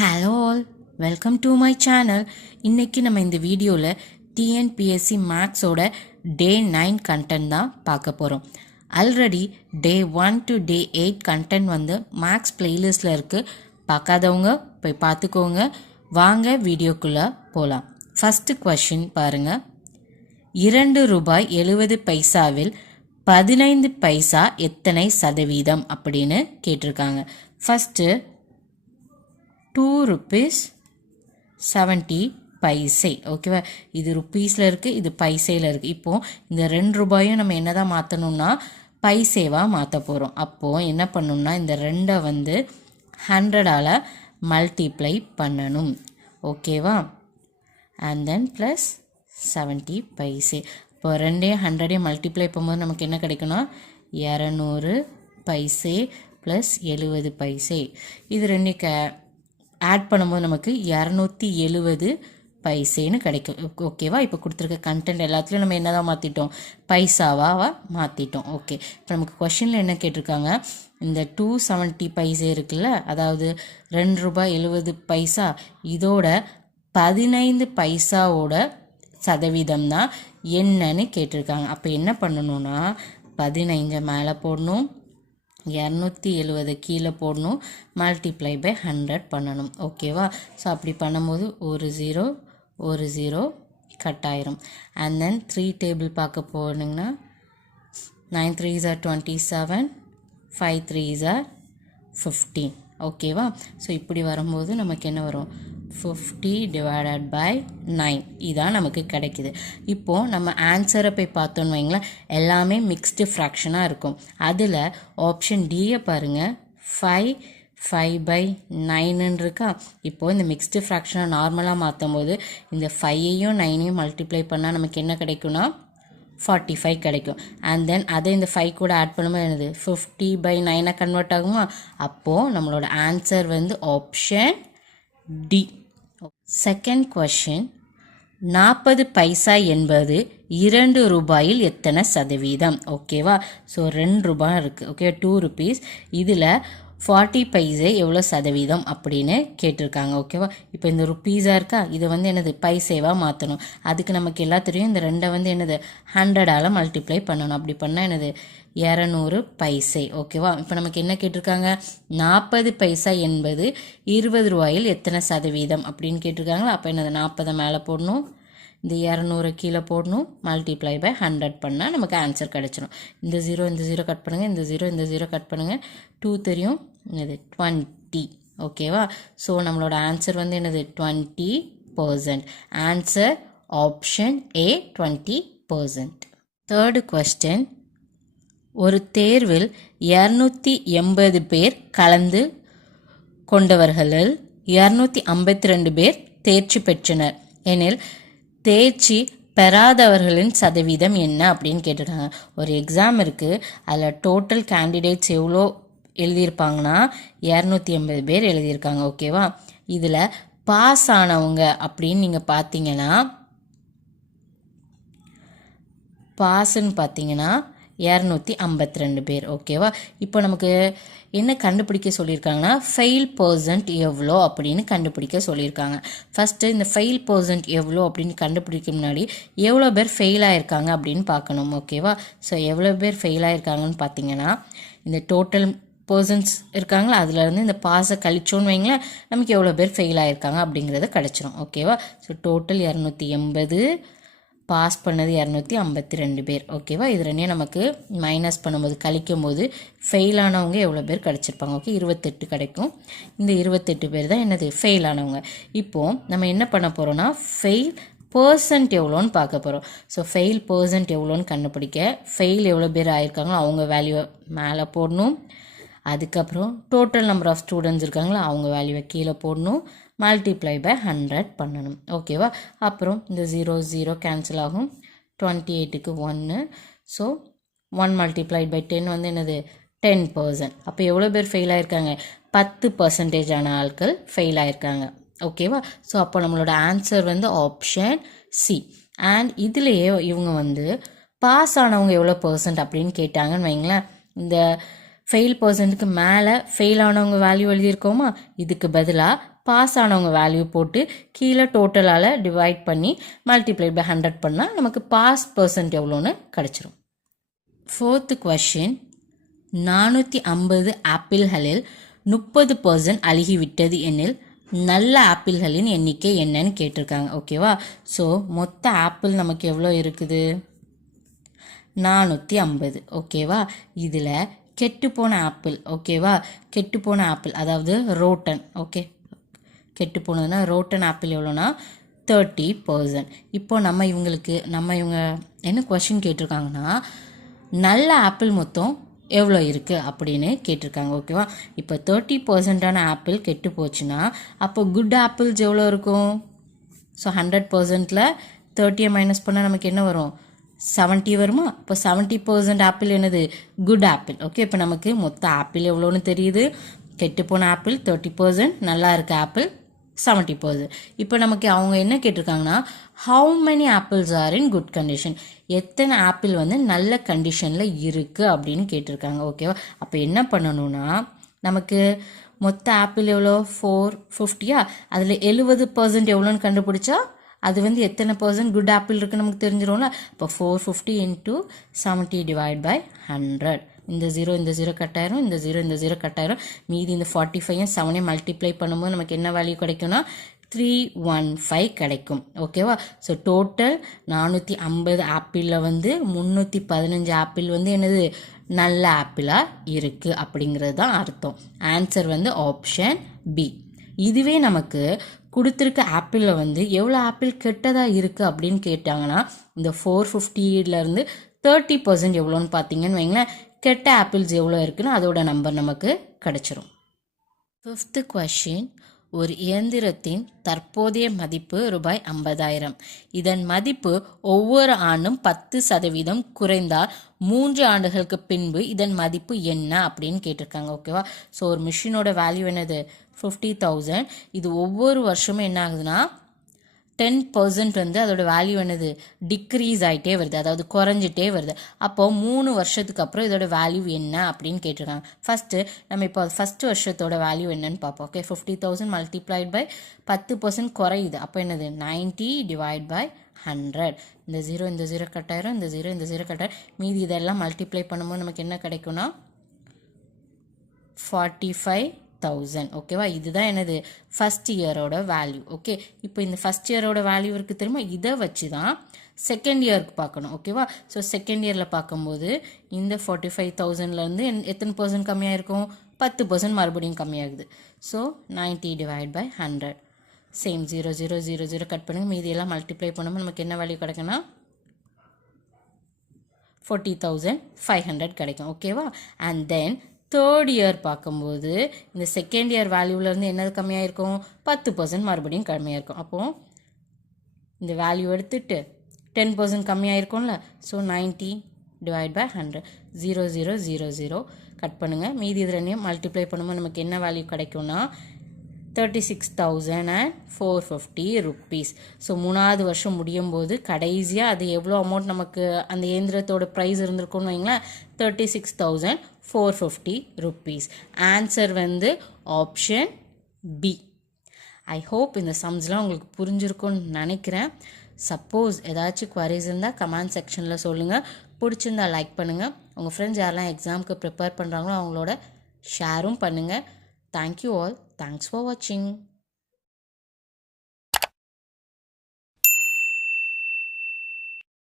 Hello all, welcome to my channel. இன்றைக்கி நம்ம இந்த வீடியோவில் டிஎன்பிஎஸ்சி மேக்ஸோட டே 9 கண்டென்ட் தான் பார்க்க போகிறோம். Already day 1 to day 8 content வந்து மேக்ஸ் பிளேலிஸ்டில் இருக்குது. பார்க்காதவங்க போய் பார்த்துக்கோங்க. வாங்க வீடியோக்குள்ளே போகலாம். ஃபஸ்ட்டு கொஷின் பாருங்கள். ₹2.70 15 பைசா எத்தனை சதவீதம் அப்படின்னு கேட்டிருக்காங்க. ஃபஸ்ட்டு ₹2.70 ஓகேவா. இது ருப்பீஸில் இருக்குது, இது பைசையில் இருக்குது. இப்போது இந்த ₹2 நம்ம என்ன தான் மாற்றணும்னா பைசேவாக மாற்ற போகிறோம். அப்போது என்ன பண்ணணும்னா இந்த 2 வந்து 100ஆல் மல்டிப்ளை பண்ணணும். ஓகேவா. And then plus 70 paise. இப்போ 2 100 மல்டிப்ளை பண்ணும்போது நமக்கு என்ன கிடைக்குன்னா 200 பைசே ப்ளஸ் 70 பைசே. இது 2 ஆட் பண்ணும்போது நமக்கு 270 பைசேன்னு கிடைக்கும். ஓகேவா. இப்போ கொடுத்துருக்க கண்டென்ட் எல்லாத்துலேயும் நம்ம என்ன தான் மாற்றிட்டோம், பைசாவாக மாற்றிட்டோம். ஓகே. இப்போ நமக்கு கொஷினில் என்ன கேட்டிருக்காங்க, இந்த 270 பைசே இருக்குல்ல, அதாவது ₹2.70 இதோட 15 பைசாவோட சதவீதம் தான் என்னன்னு கேட்டிருக்காங்க. அப்போ என்ன பண்ணணும்னா 15 மேலே போடணும், 270 கீழே போடணும், மல்டிப்ளை பை 100 பண்ணணும். ஓகேவா. ஸோ அப்படி பண்ணும்போது ஒரு ஜீரோ கட் ஆயிரும். அண்ட் தென் 3 டேபிள் பார்க்க போனீங்கன்னா 9 3s are 27, 5 3s are 15. ஓகேவா. ஸோ இப்படி வரும்போது நமக்கு என்ன வரும், 50 divided by 9 இதான் நமக்கு கிடைக்குது. இப்போது நம்ம ஆன்சரை போய் பார்த்தோன்னு வைங்களேன், எல்லாமே மிக்ஸ்டு ஃப்ராக்ஷனாக இருக்கும். அதில் ஆப்ஷன் டியை பாருங்கள், 5/9 இருக்கா. இப்போது இந்த மிக்ஸ்டு ஃப்ராக்ஷனை நார்மலாக மாற்றும் போது இந்த 5ஐயும் 9ஐயும் மல்டிப்ளை பண்ணால் நமக்கு என்ன கிடைக்கும்னா 45 கிடைக்கும். அண்ட் தென் அதை இந்த 5 கூட ஆட் பண்ணும்போது என்னது 50/9 கன்வெர்ட் ஆகுமா. அப்போது நம்மளோட ஆன்சர் வந்து ஆப்ஷன் டி. செகண்ட் கொஷின், 40 பைசா என்பது ₹2 எத்தனை சதவீதம். ஓகேவா. ஸோ ₹2 இருக்குது. Okay, 2 rupees. இதில் 40 பைசே எவ்வளோ சதவீதம் அப்படின்னு கேட்டிருக்காங்க. ஓகேவா. இப்போ இந்த ருப்பீஸாக இருக்கா, இதை வந்து என்னது பைசேவாக மாற்றணும். அதுக்கு நமக்கு எல்லா தெரியும், இந்த 2 வந்து என்னது 100ஆல் மல்டிப்ளை பண்ணணும். அப்படி பண்ணால் என்னது 200 பைசே. ஓகேவா. இப்போ நமக்கு என்ன கேட்டிருக்காங்க, 40 பைசா என்பது ₹20 எத்தனை சதவீதம் அப்படின்னு கேட்டிருக்காங்களா. அப்போ என்னது 40 மேலே போடணும், இந்த 200 கீழே போடணும், மல்டிப்ளை பை 100 பண்ணால் நமக்கு ஆன்சர் கிடச்சிடும். இந்த 0 கட் பண்ணுங்கள், இந்த 0 கட் பண்ணுங்கள், 2 தெரியும், என்னது 20. ஓகேவா. ஸோ நம்மளோட ஆன்சர் வந்து என்னது 20%. Answer option A 20%. Third question, ஒரு தேர்வில் 280 பேர் கலந்து கொண்டவர்களில் 252 பேர் தேர்ச்சி பெற்றனர் எனில் தேர்ச்சி பெறாதவர்களின் சதவீதம் என்ன அப்படின்னு கேட்டிருக்காங்க. ஒரு எக்ஸாம் இருக்குது, அதில் டோட்டல் கேண்டிடேட்ஸ் எவ்வளோ எழுதியிருப்பாங்கன்னா 280 பேர் எழுதியிருக்காங்க. ஓகேவா. இதில் பாஸ் ஆனவங்க அப்படின்னு நீங்கள் பார்த்தீங்கன்னா, பாஸ்ன்னு பார்த்தீங்கன்னா 252 பேர். ஓகேவா. இப்போ நமக்கு என்ன கண்டுபிடிக்க சொல்லியிருக்காங்கன்னா ஃபெயில் பர்சன்ட் எவ்வளோ அப்படின்னு கண்டுபிடிக்க சொல்லியிருக்காங்க. ஃபஸ்ட்டு இந்த ஃபெயில் பர்சன்ட் எவ்வளோ அப்படின்னு கண்டுபிடிக்க முன்னாடி எவ்வளோ பேர் ஃபெயில் ஆகிருக்காங்க அப்படின்னு பார்க்கணும். ஓகேவா. ஸோ எவ்வளோ பேர் ஃபெயில் ஆகிருக்காங்கன்னு பார்த்தீங்கன்னா, இந்த டோட்டல் பர்சன்ஸ் இருக்காங்களா, அதுலேருந்து இந்த பாஸை கழிச்சோன்னு வைங்களேன், நமக்கு எவ்வளோ பேர் ஃபெயில் ஆகிருக்காங்க அப்படிங்கிறது கிடச்சிரும். ஓகேவா. ஸோ டோட்டல் 280, பாஸ் பண்ணது 252 பேர். ஓகேவா. இது 2 நமக்கு மைனஸ் பண்ணும்போது கழிக்கும் போது ஃபெயில் ஆனவங்க எவ்வளோ பேர் கிடச்சிருப்பாங்க. ஓகே, 28 கிடைக்கும். இந்த 28 பேர் தான் என்னது ஃபெயில் ஆனவங்க. இப்போது நம்ம என்ன பண்ண போகிறோம்னா ஃபெயில் பர்சன்ட் எவ்வளோன்னு பார்க்க போகிறோம். ஸோ ஃபெயில் பர்சன்ட் எவ்வளோன்னு கண்டுபிடிக்க ஃபெயில் எவ்வளோ பேர் ஆயிருக்காங்களோ அவங்க வேல்யூவை மேலே போடணும். அதுக்கப்புறம் டோட்டல் நம்பர் ஆஃப் ஸ்டூடெண்ட்ஸ் இருக்காங்களா அவங்க வேல்யூவை கீழே போடணும், மல்டிப்ளை பை 100 பண்ணணும். ஓகேவா. அப்புறம் இந்த 0 கேன்சல் ஆகும், 28க்கு 1. ஸோ 1 மல்டிப்ளைட் பை 10 வந்து என்னது 10%. அப்போ எவ்வளோ பேர் ஃபெயில் ஆகிருக்காங்க, 10% ஆன ஆட்கள் ஃபெயில் ஆகிருக்காங்க. ஓகேவா. ஸோ அப்போ நம்மளோட ஆன்சர் வந்து ஆப்ஷன் சி. அண்ட் இதுலேயே இவங்க வந்து பாஸ் ஆனவங்க எவ்வளோ பர்சன்ட் அப்படின்னு கேட்டாங்கன்னு வைங்களேன், இந்த ஃபெயில் பர்சன்ட்டுக்கு மேலே ஃபெயில் ஆனவங்க வேல்யூ எழுதியிருக்கோமா, இதுக்கு பதிலாக பாஸ் ஆனவங்க வேல்யூ போட்டு கீழே டோட்டலால் டிவைட் பண்ணி மல்டிப்ளை பை 100 பண்ணால் நமக்கு பாஸ் பர்சன்ட் எவ்வளோன்னு கிடச்சிரும். 4th கொஷின், 450 ஆப்பிள்களில் 30% அழுகிவிட்டது எனில் நல்ல ஆப்பிள்களின் எண்ணிக்கை என்னன்னு கேட்டிருக்காங்க. ஓகேவா? ஸோ மொத்த ஆப்பிள் நமக்கு எவ்வளோ இருக்குது? 450. ஓகேவா? இதில் கெட்டுப்போன ஆப்பிள், ஓகேவா, கெட்டுப்போன ஆப்பிள் அதாவது ரோட்டன், ஓகே, கெட்டு போனதுன்னா ரோட்டன் ஆப்பிள் எவ்வளோனா 30%. இப்போ இவங்க என்ன கொஷின் கேட்டிருக்காங்கன்னா நல்ல ஆப்பிள் மொத்தம் எவ்வளோ இருக்குது அப்படின்னு கேட்டிருக்காங்க. ஓகேவா? இப்போ 30%ஆன ஆப்பிள் கெட்டு போச்சுன்னா அப்போ குட் ஆப்பிள்ஸ் எவ்வளோ இருக்கும்? ஸோ 100%ல் 30 மைனஸ் பண்ணால் நமக்கு என்ன வரும்? 70 வருமா? இப்போ 70% ஆப்பிள் என்னது? Good apple. ஓகே, இப்போ நமக்கு மொத்த ஆப்பிள் எவ்வளோன்னு தெரியுது. கெட்டுப்போன ஆப்பிள் 30%, நல்லா இருக்க ஆப்பிள் 70%. இப்போ நமக்கு அவங்க என்ன கேட்டிருக்காங்கன்னா how many apples are in good condition, எத்தனை ஆப்பிள் வந்து நல்ல கண்டிஷனில் இருக்குது அப்படின்னு கேட்டிருக்காங்க. ஓகேவா? அப்போ என்ன பண்ணணும்னா நமக்கு மொத்த ஆப்பிள் எவ்வளோ? 450. அதில் 70% எவ்வளோன்னு கண்டுபிடிச்சா அது வந்து எத்தனை பர்சன்ட் குட் ஆப்பிள் இருக்குன்னு நமக்கு தெரிஞ்சிடும்ல. இப்போ 450 into 70 டிவைட் பை 100. இந்த 0 கட் ஆயிரும், இந்த 0 கட் ஆயிரும். மீதி இந்த 45 7 மல்டிப்ளை பண்ணும்போது நமக்கு என்ன வேல்யூ கிடைக்கும்னா 315 கிடைக்கும். ஓகேவா? ஸோ டோட்டல் 450 ஆப்பிளில் வந்து 315 ஆப்பிள் வந்து என்னது? நல்ல ஆப்பிளாக இருக்குது அப்படிங்கிறது தான் அர்த்தம். ஆன்சர் வந்து ஆப்ஷன் பி. இதுவே நமக்கு கொடுத்துருக்க ஆப்பிளில் வந்து எவ்வளோ ஆப்பிள் கெட்டதாக இருக்குது அப்படின்னு கேட்டாங்கன்னா இந்த 450லேருந்து 30% எவ்வளோன்னு பார்த்தீங்கன்னு வைங்களேன், கெட்ட ஆப்பிள்ஸ் எவ்வளோ இருக்குன்னு அதோட நம்பர் நமக்கு கிடச்சிரும். 5th கொஷின், ஒரு இயந்திரத்தின் தற்போதைய மதிப்பு ரூபாய் 50,000. இதன் மதிப்பு ஒவ்வொரு ஆண்டும் 10% குறைந்தால் 3 ஆண்டுகளுக்கு பின்பு இதன் மதிப்பு என்ன அப்படின்னு கேட்டிருக்காங்க. ஓகேவா? ஸோ ஒரு மிஷினோட வேல்யூ என்னது? 50,000. இது ஒவ்வொரு வருஷமும் என்ன ஆகுதுன்னா 10% வந்து அதோட வேல்யூ என்னது? டிக்ரீஸ் ஆகிட்டே வருது, அதாவது குறைஞ்சிட்டே வருது. அப்போ 3 வருஷத்துக்கு அப்புறம் இதோட வேல்யூ என்ன அப்படின்னு கேட்டிருக்காங்க. ஃபஸ்ட்டு நம்ம இப்போ ஃபஸ்ட்டு வருஷத்தோட வேல்யூ என்னன்னு பார்ப்போம். ஓகே, 50,000 மல்டிப்ளைட் பை 10% குறையுது. அப்போ என்னது? 90 டிவைட் பை 100. இந்த 0 கட் ஆயிரும், இந்த 0 கட் ஆயிரும். மீதி இதெல்லாம் மல்டிப்ளை பண்ணும்போது நமக்கு என்ன கிடைக்கும்னா 45,000. ஓகேவா? இதுதான் என்னது? First இயரோட value. ஓகே, இப்போ இந்த ஃபஸ்ட் இயரோட வேல்யூ இருக்குது தெரியுமா? இதை வச்சு தான் செகண்ட் இயருக்கு பார்க்கணும். ஓகேவா? ஸோ செகண்ட் இயரில் பார்க்கும்போது இந்த 45,000லேருந்து எத்தனை பர்சன்ட் கம்மியாக இருக்கும்? 10% மறுபடியும் கம்மியாகுது. So 90 divide by 100. Same 0 cut பண்ணுங்கள். மீதியெல்லாம் மல்டிப்ளை பண்ணும்போது நமக்கு என்ன வேல்யூ கிடைக்குன்னா 40,500 கிடைக்கும். ஓகேவா? அண்ட் தென் தேர்ட் இயர் பார்க்கும்போது இந்த செகண்ட் இயர் வேல்யூவிலேருந்து என்னது கம்மியாக இருக்கும்? 10% மறுபடியும் கம்மியாக இருக்கும். அப்போது இந்த வேல்யூ எடுத்துட்டு 10% கம்மியாக இருக்கும்ல. So 90 divide by 100. 0 கட் பண்ணுங்கள். மீதி இது ரெண்டையும் மல்டிப்ளை பண்ணும்போது நமக்கு என்ன வேல்யூ கிடைக்கும்னா 36,450 rupees. ஸோ 3வது வருஷம் முடியும் போது கடைசியாக அது எவ்வளோ அமௌண்ட் நமக்கு அந்த இயந்திரத்தோட ப்ரைஸ் இருந்திருக்கும்னு வைங்களேன், 36,450 rupees. ஆன்சர் வந்து ஆப்ஷன் பி. ஐ ஹோப் இந்த சம்ஸ்லாம் உங்களுக்கு புரிஞ்சிருக்கும்னு நினைக்கிறேன். சப்போஸ் ஏதாச்சும் குவரிஸ் இருந்தால் கமெண்ட் செக்ஷனில் சொல்லுங்கள். பிடிச்சிருந்தா லைக் பண்ணுங்கள். உங்கள் ஃப்ரெண்ட்ஸ் யாரெல்லாம் எக்ஸாமுக்கு ப்ரிப்பேர் பண்ணுறாங்களோ அவங்களோட ஷேரும் பண்ணுங்கள். Thank you all. Thanks for watching.